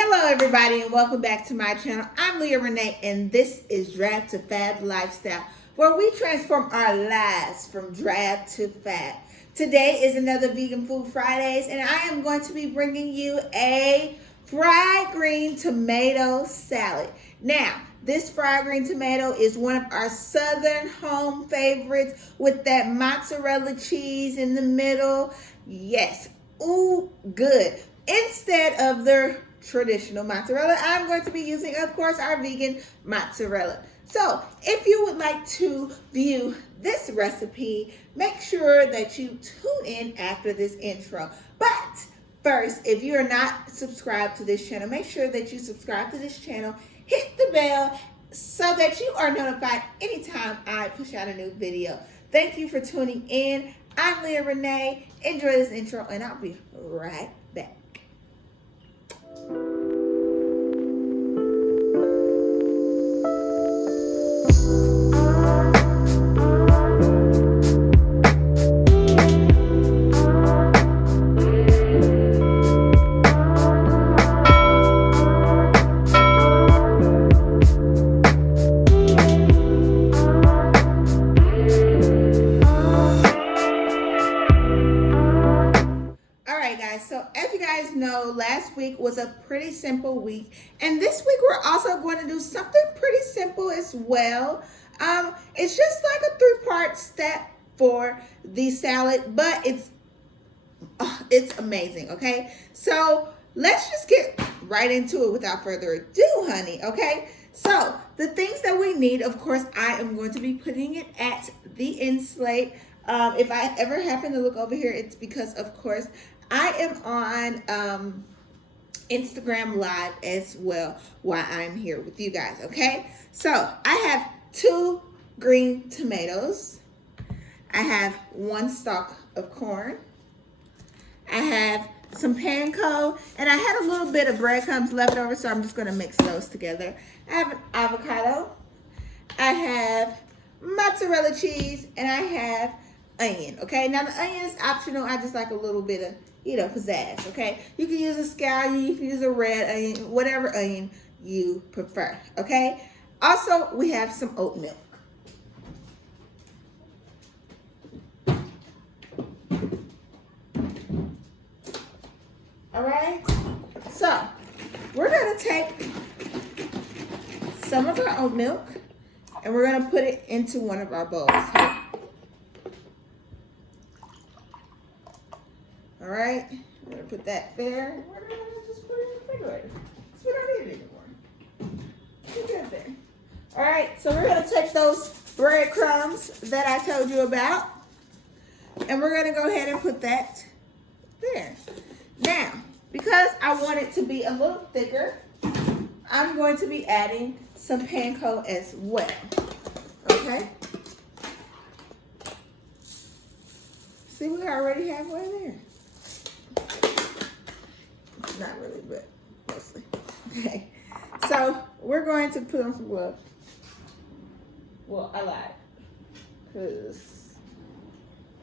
Hello, everybody, and welcome back to my channel. I'm Leah Renee, and this is Drab to Fab Lifestyle, where we transform our lives from drab to fab. Today is another Vegan Food Fridays, and I am going to be bringing you a fried green tomato salad. Now, this fried green tomato is one of our southern home favorites with that mozzarella cheese in the middle. Yes, ooh, good. Instead of the traditional mozzarella, I'm going to be using, of course, our vegan mozzarella. So if you would like to view this recipe, make sure that you tune in after this intro. But first, if you are not subscribed to this channel, make sure that you subscribe to this channel, hit the bell so that you are notified anytime I push out a new video. Thank you for tuning in. I'm Leah Renee. Enjoy this intro, and I'll be right back. So as you guys know, last week was a pretty simple week, and this week we're also going to do something pretty simple as well. It's just like a three-part step for the salad, but it's amazing. Okay, so let's just get right into it without further ado, honey. Okay, so the things that we need, of course, I am going to be putting it at the end slate. If I ever happen to look over here, it's because, of course, I am on Instagram Live as well while I'm here with you guys, okay? So I have 2 green tomatoes. I have 1 stalk of corn. I have some panko, and I had a little bit of breadcrumbs left over, so I'm just going to mix those together. I have an avocado. I have mozzarella cheese, and I have onion, okay? Now, the onion is optional. I just like a little bit of, pizzazz, okay? You can use a scallion, you can use a red onion, whatever onion you prefer, okay? Also, we have some oat milk. All right? So, we're going to take some of our oat milk, and we're going to put it into one of our bowls. All right, we're gonna put that there. We're gonna just put it in the refrigerator. So we don't need it anymore. Put that there. All right, so we're gonna take those breadcrumbs that I told you about, and we're gonna go ahead and put that there. Now, because I want it to be a little thicker, I'm going to be adding some panko as well. Okay. See, we already halfway there. Not really, but mostly. Okay, so we're going to put on some gloves. Well, I lied, because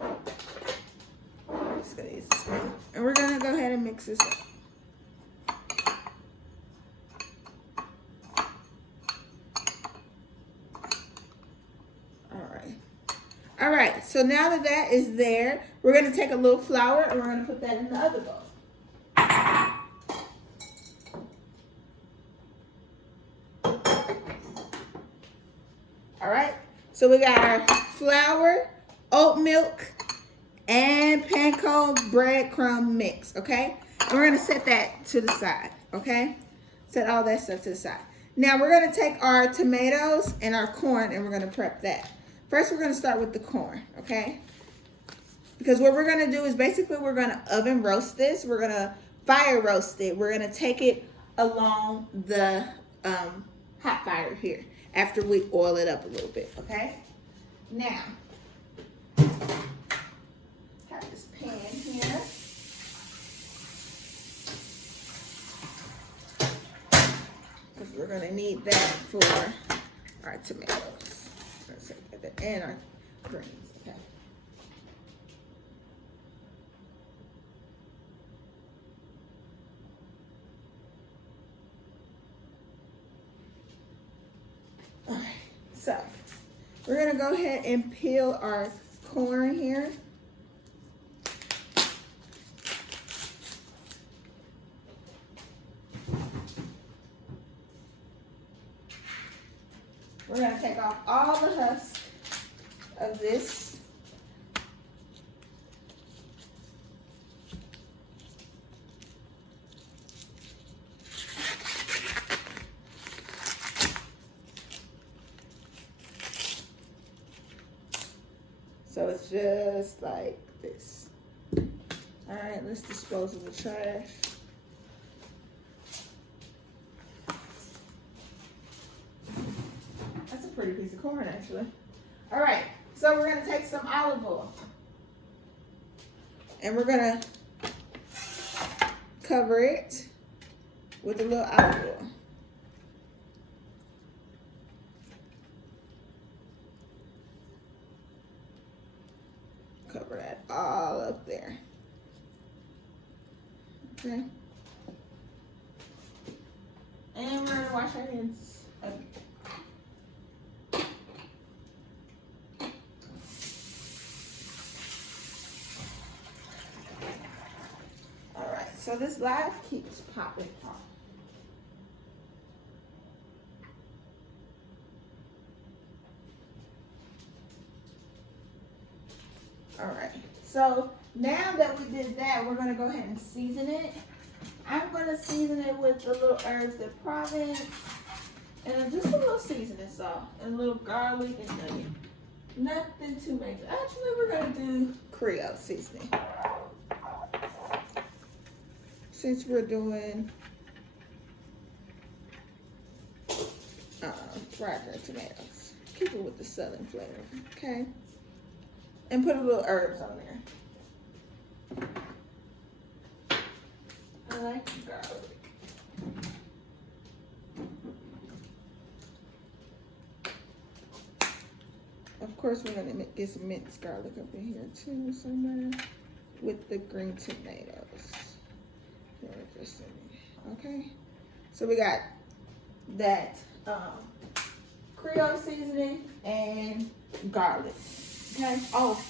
I'm just gonna use this one, and we're gonna go ahead and mix this up. All right. So now that that is there, we're gonna take a little flour and we're gonna put that in the other bowl. All right, so we got our flour, oat milk, and panko breadcrumb mix, okay? And we're gonna set that to the side, okay? Set all that stuff to the side. Now we're gonna take our tomatoes and our corn and we're gonna prep that. First, we're gonna start with the corn, okay? Because what we're gonna do is basically we're gonna oven roast this. We're gonna fire roast it. We're gonna take it along the hot fire here after we oil it up a little bit, okay? Now, have this pan here. Because we're gonna need that for our tomatoes. And our greens, okay? We're gonna go ahead and peel our corn here. We're gonna take off all the husk of this. So it's just like this. All right, let's dispose of the trash. That's a pretty piece of corn, actually. All right, so we're gonna take some olive oil. And we're gonna cover it with a little olive oil. Cover that all up there. Okay. And we're gonna wash our hands. All right, so this live keeps popping off. All right, so now that we did that, we're gonna go ahead and season it. I'm gonna season it with the little herbs de Provence and just a little seasoning salt and a little garlic and onion. Nothing too major. Actually, we're gonna do Creole seasoning. Since we're doing fried red tomatoes. Keep it with the southern flavor, okay? And put a little herbs on there. I like garlic. Of course, we're gonna get some minced garlic up in here too somewhere with the green tomatoes. Okay, so we got that Creole seasoning and garlic. Okay. Oh,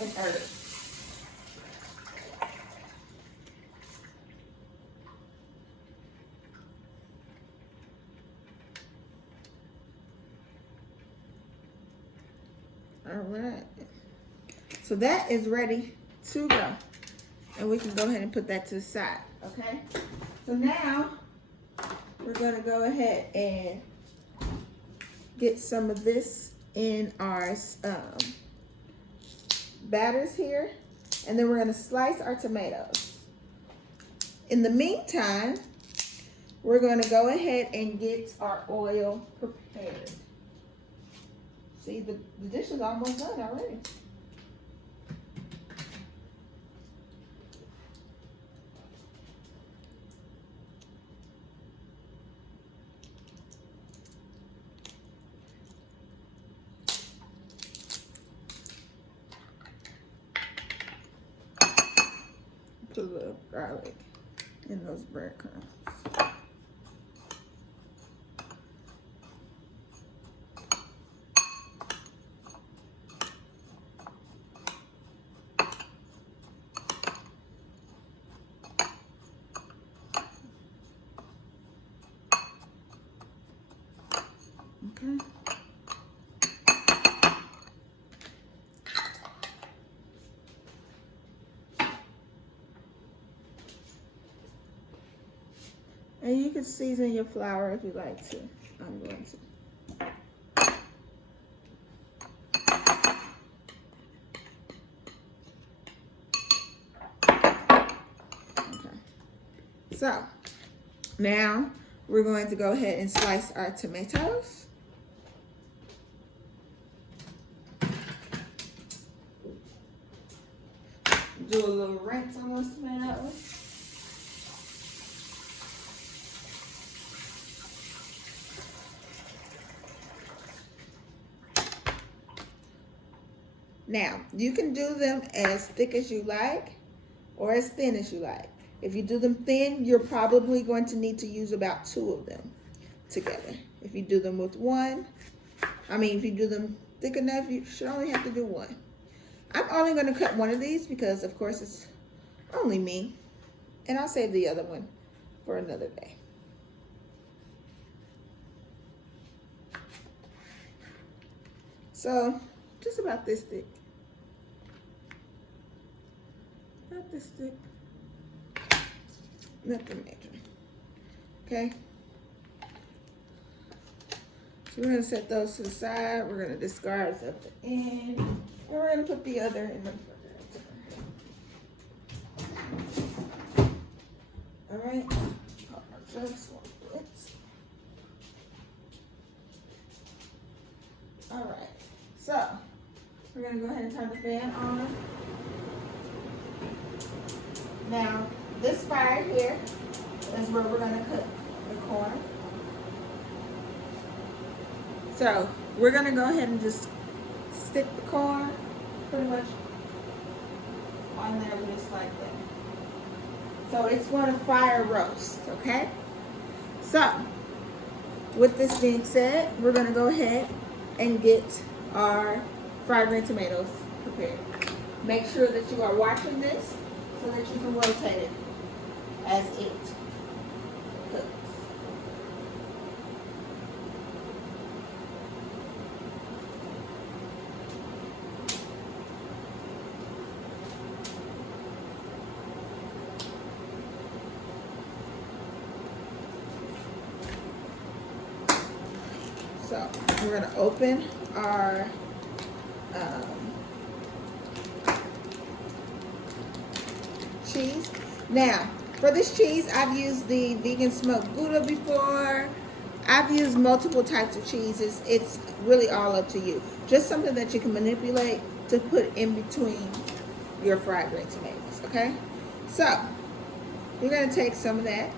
and herbs. All right. So that is ready to go. And we can go ahead and put that to the side. Okay. So now we're going to go ahead and get some of this in our batters here, and then we're going to slice our tomatoes. In the meantime, we're going to go ahead and get our oil prepared. See, the dish is almost done already. Put a little garlic in those breadcrumbs. Okay. And you can season your flour if you like to. I'm going to. Okay. So, now we're going to go ahead and slice our tomatoes. Do a little rinse on those tomatoes. Now, you can do them as thick as you like or as thin as you like. If you do them thin, you're probably going to need to use about 2 of them together. If you do them with one, if you do them thick enough, you should only have to do one. I'm only going to cut one of these because, of course, it's only me. And I'll save the other one for another day. So, just about this thick. About this thick. Nothing major. Okay? So we're going to set those to the side. We're going to discard at the end. And we're going to put the other in the refrigerator. All right? Just one bit. All right. So we're going to go ahead and turn the fan on. Now, this fire here is where we're going to cook the corn. So we're going to go ahead and just stick the corn pretty much on there just like that. So it's going to fire roast, okay? So with this being said, we're going to go ahead and get our fried green tomatoes prepared. Make sure that you are watching this so that you can rotate it as it cooks. So we're going to open our cheese. Now, for this cheese, I've used the vegan smoked Gouda before. I've used multiple types of cheeses. It's really all up to you. Just something that you can manipulate to put in between your fried green tomatoes, okay? So, you're going to take some of that.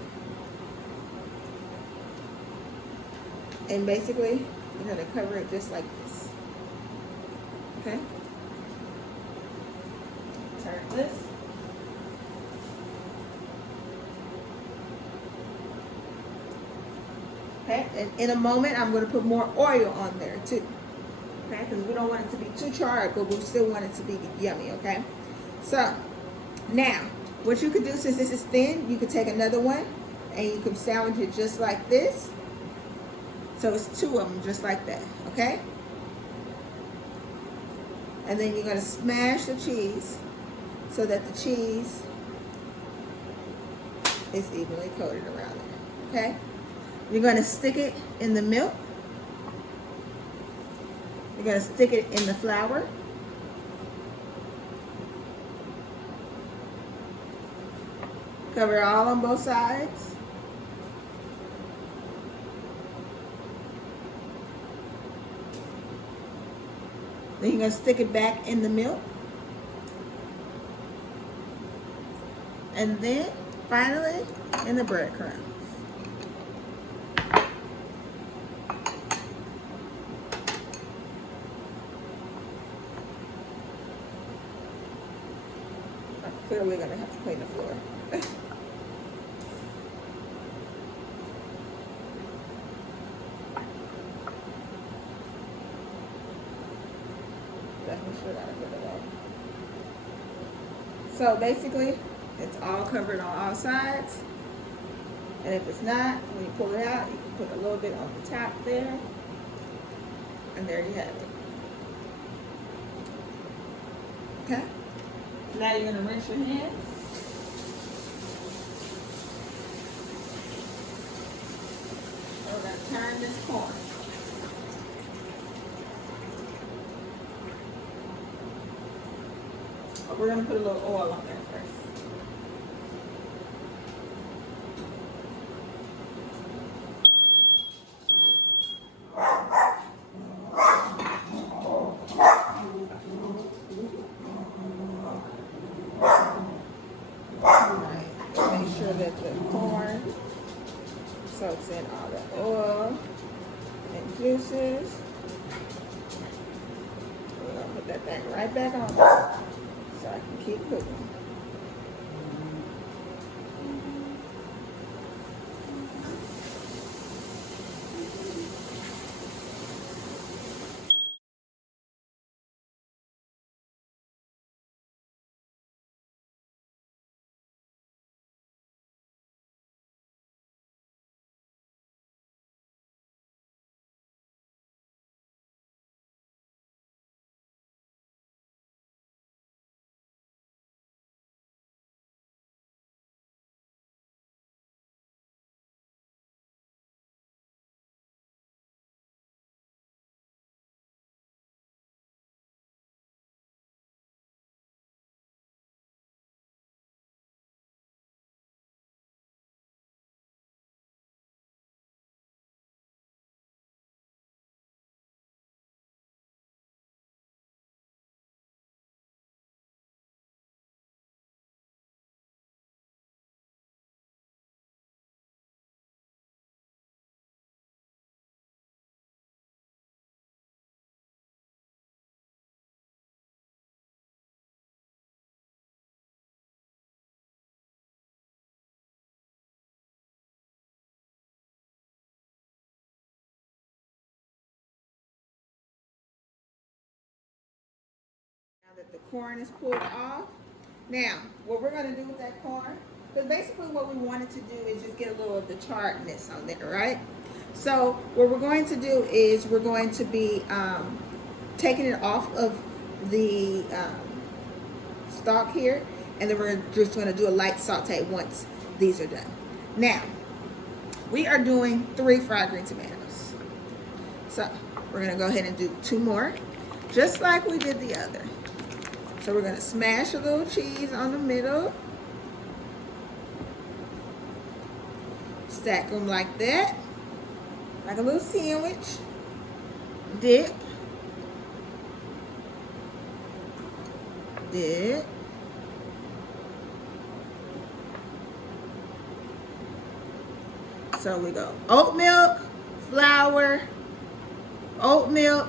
And basically, you're going to cover it just like this. Okay? Turn this. Okay? And in a moment, I'm going to put more oil on there too. Okay? Because we don't want it to be too charred, but we still want it to be yummy. Okay? So, now, what you could do, since this is thin, you could take another one and you can sandwich it just like this. So it's two of them just like that, okay? And then you're going to smash the cheese so that the cheese is evenly coated around it, okay? You're going to stick it in the milk. You're going to stick it in the flour. Cover it all on both sides. Then you're going to stick it back in the milk. And then, finally, in the breadcrumbs. I'm clearly going to have to clean the floor. Definitely sure gotta put it up. So basically, it's all covered on all sides. And if it's not, when you pull it out, you can put a little bit on the top there. And there you have it. Okay? Now you're gonna rinse your hands. So we're gonna turn this corn. We're going to put a little oil on there first. Right. Make sure that the corn soaks in all the oil and juices. We're going to put that thing right back on so I can keep cooking. the corn is pulled off. Now, what we're going to do with that corn, because basically what we wanted to do is just get a little of the charredness on there, right? So what we're going to do is we're going to be taking it off of the stalk here, and then we're just going to do a light saute once these are done. Now, we are doing 3 fried green tomatoes. So we're going to go ahead and do 2 more, just like we did the other. So we're going to smash a little cheese on the middle. Stack them like that, like a little sandwich. Dip. Dip. So we go oat milk, flour, oat milk,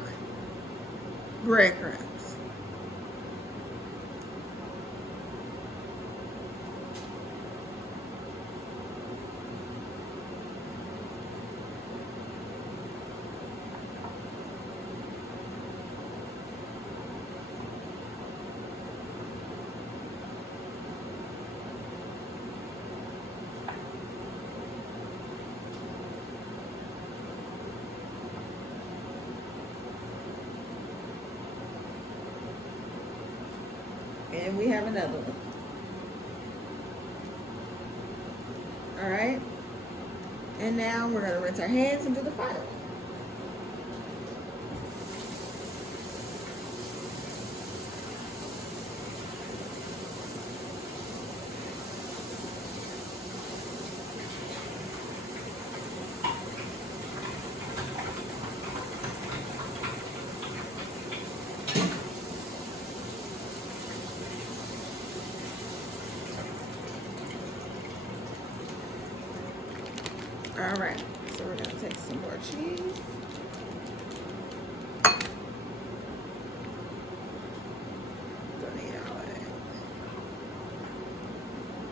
breadcrumbs. And we have another one. All right. And now we're going to rinse our hands and do the final. All right, so we're gonna take some more cheese. Don't need all of that.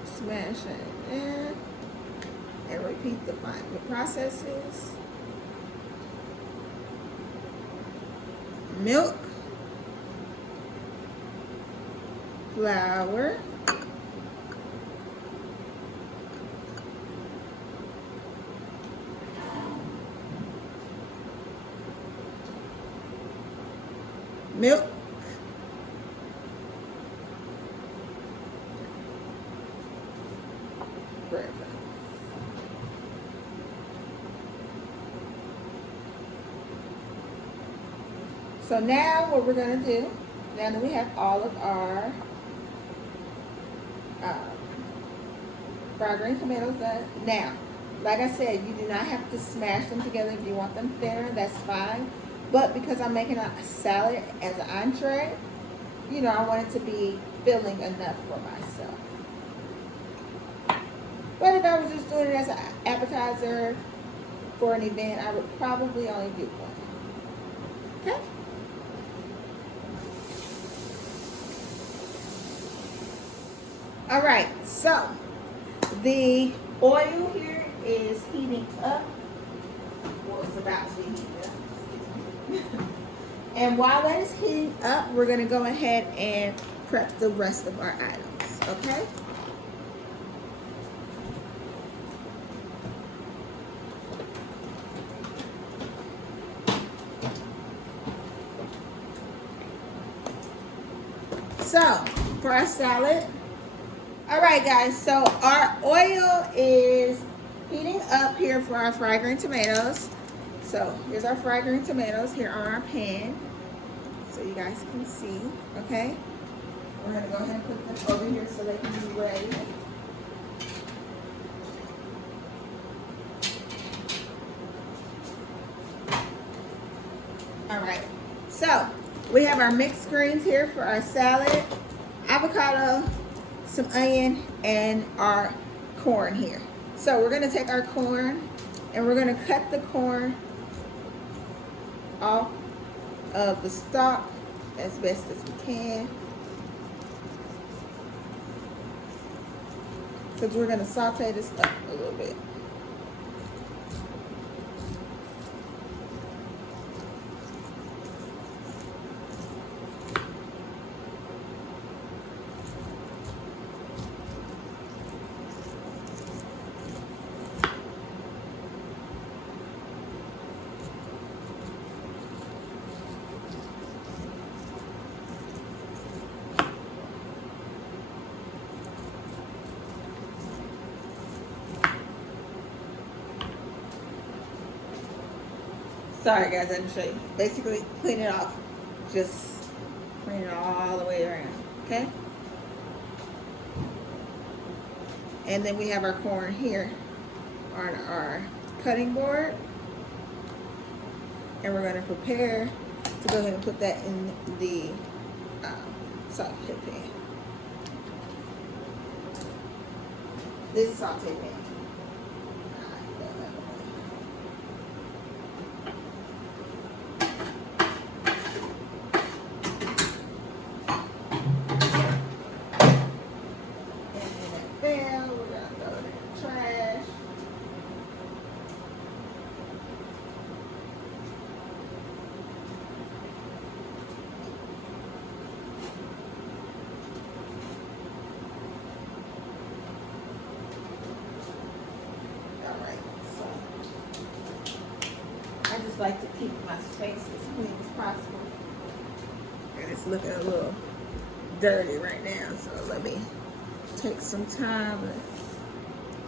Smash it in and repeat the processes. Milk, flour, milk, bread. So now what we're going to do, now that we have all of our fried green tomatoes done, now, like I said, you do not have to smash them together. If you want them thinner, that's fine. But because I'm making a salad as an entree, you know, I want it to be filling enough for myself. But if I was just doing it as an appetizer for an event, I would probably only do one. Okay? All right, so the oil here is heating up. Well, it's about to be heating up. And while that is heating up, we're going to go ahead and prep the rest of our items, okay? So, for our salad, all right, guys, so our oil is heating up here for our fried green tomatoes. So here's our fried green tomatoes here on our pan, so you guys can see, okay? We're gonna go ahead and put them over here so they can be ready. All right, so we have our mixed greens here for our salad, avocado, some onion, and our corn here. So we're gonna take our corn and we're gonna cut the corn off of the stalk as best as we can, because we're gonna saute this up a little bit. Sorry guys, I didn't show you. Basically, clean it off. Just clean it all the way around. Okay? And then we have our corn here on our cutting board. And we're going to prepare to go ahead and put that in the saute pan. This saute pan. Like to keep my space as clean as possible. And it's looking a little dirty right now, so let me take some time and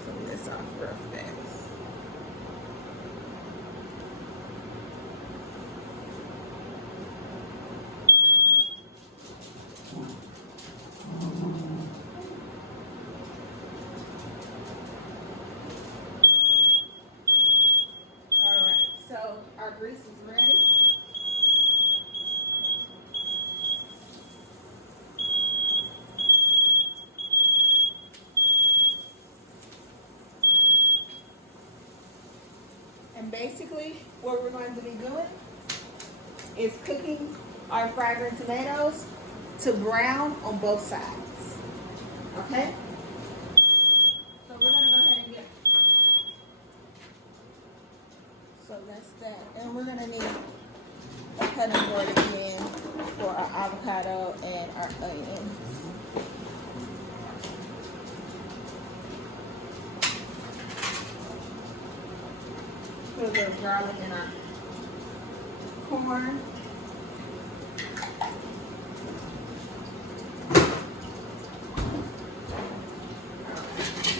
clean this off real fast. So our grease is ready. And basically what we're going to be doing is cooking our fried green tomatoes to brown on both sides. Okay? So we're going to go ahead and get, so that's that. And we're going to need a cutting board again for our avocado and our onions. Put a little garlic in our corn.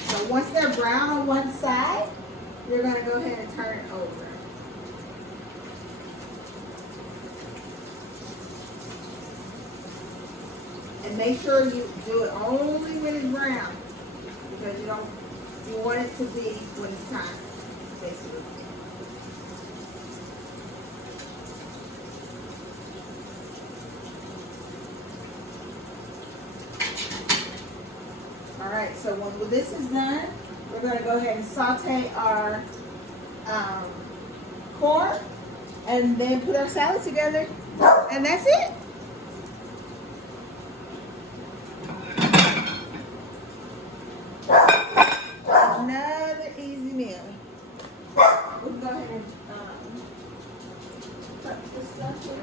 So once they're brown on one side, you're going to go ahead and turn it over. And make sure you do it only when it's brown, because you want it to be when it's time, basically. All right, so when this is done, we're going to go ahead and saute our corn and then put our salad together, and that's it. Another easy meal. We can go ahead and cut this stuff here.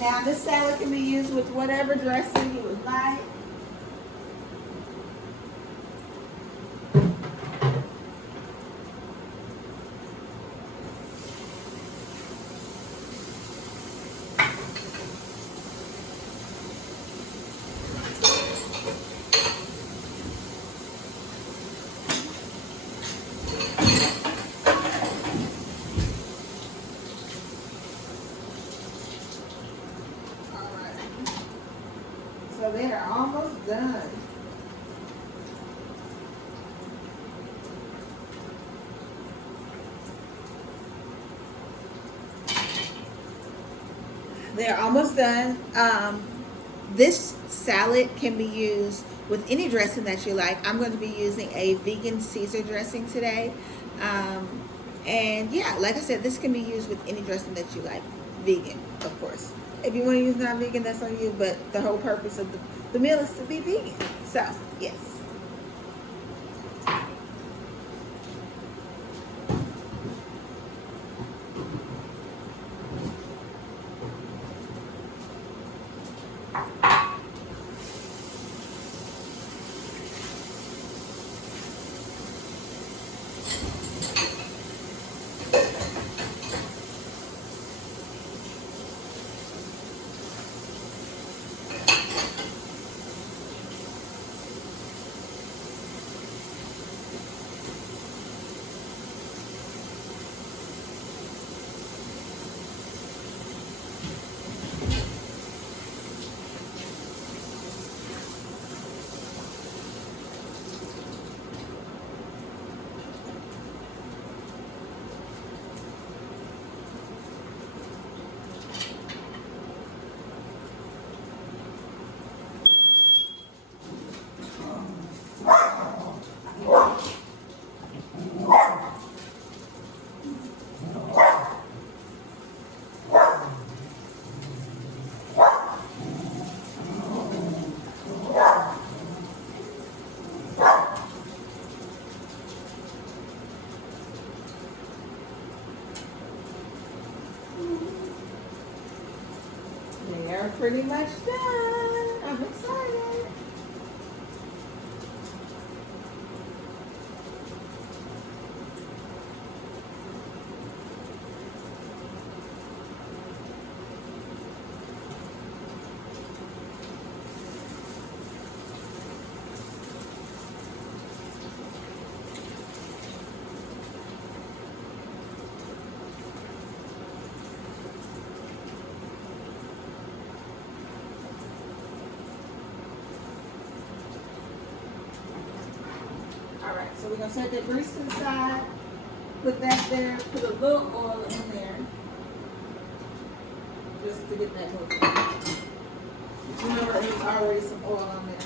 Now this salad can be used with whatever dressing you would like. So they are almost done. They're almost done. This salad can be used with any dressing that you like. I'm going to be using a vegan Caesar dressing today. And yeah, like I said, this can be used with any dressing that you like. Vegan, of course. If you want to use non-vegan, that's on you, but the whole purpose of the meal is to be vegan. So, yes. They are pretty much done. I'm excited. Alright, so we're going to set that grease to the side. Put that there. Put a little oil in there. Just to get that moving. Remember, there's already some oil on there.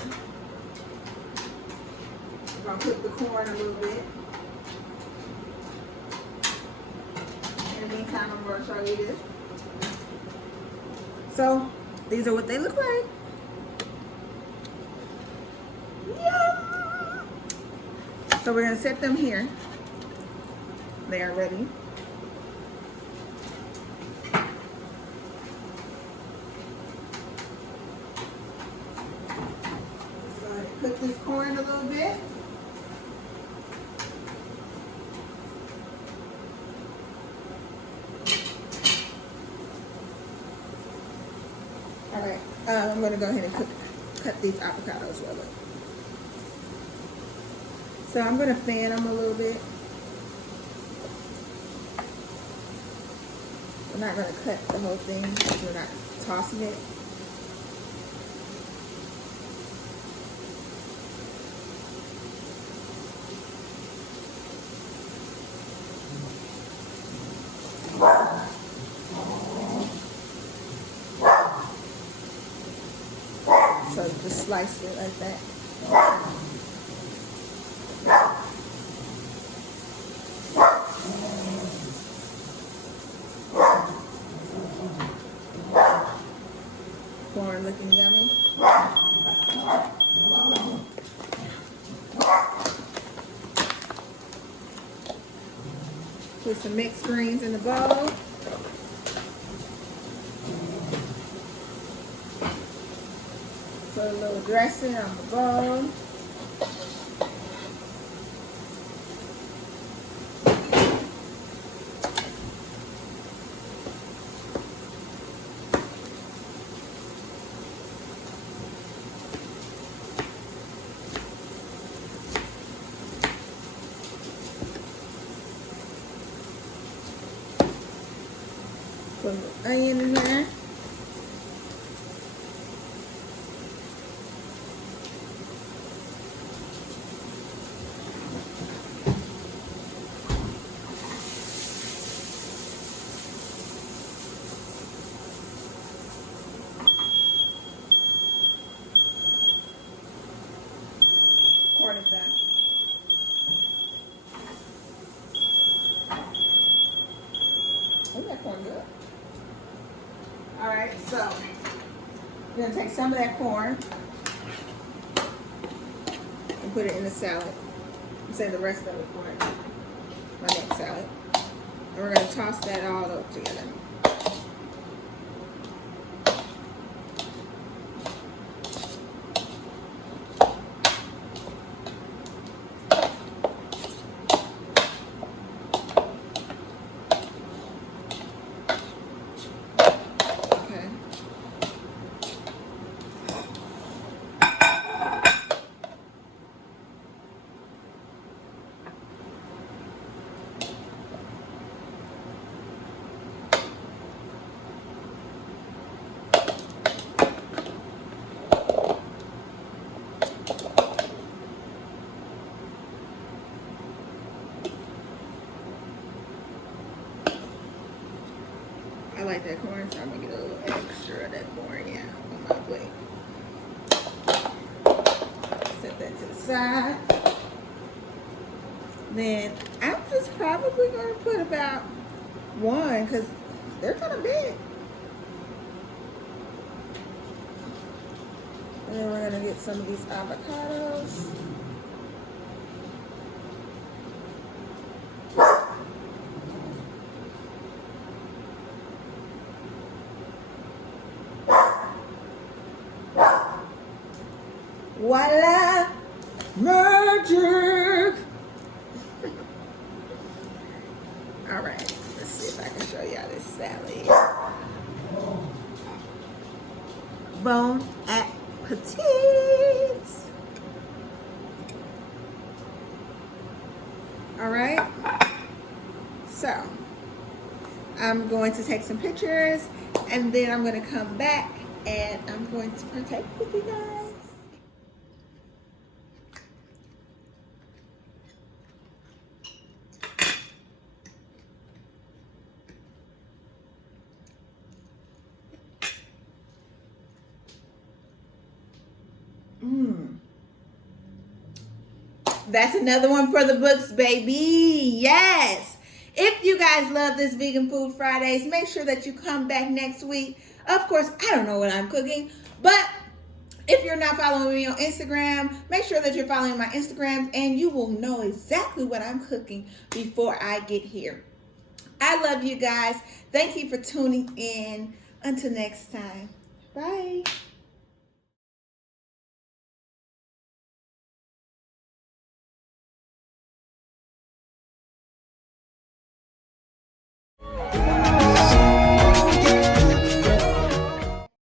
We're going to cook the corn a little bit. In the meantime, I'm going to show you this. So, these are what they look like. Yum! So we're going to set them here. They are ready. So cook this corn a little bit. All right, I'm going to go ahead and cut these avocados real quick. So I'm going to fan them a little bit. We're not going to cut the whole thing because we're not tossing it. So just slice it like that. Corn looking yummy. Put some mixed greens in the bowl. Put a little dressing on the bowl. Put an onion in there. Corn is done. Oh, that corn good. All right, so we're gonna take some of that corn and put it in the salad. Save the rest of it for my next salad. And we're gonna toss that all up together. I like that corn, so I'm gonna get a little extra of that corn, yeah, on my plate. Set that to the side. Then I'm just probably gonna put about one, because they're kind of big. And then we're gonna get some of these avocados. Voila! Magic! All right, let's see if I can show y'all this salad. Bon appetit! All right, so I'm going to take some pictures and then I'm going to come back and I'm going to partake with you guys. That's another one for the books, baby. Yes. If you guys love this Vegan Food Fridays, make sure that you come back next week. Of course, I don't know what I'm cooking, but if you're not following me on Instagram, make sure that you're following my Instagram and you will know exactly what I'm cooking before I get here. I love you guys. Thank you for tuning in. Until next time. Bye.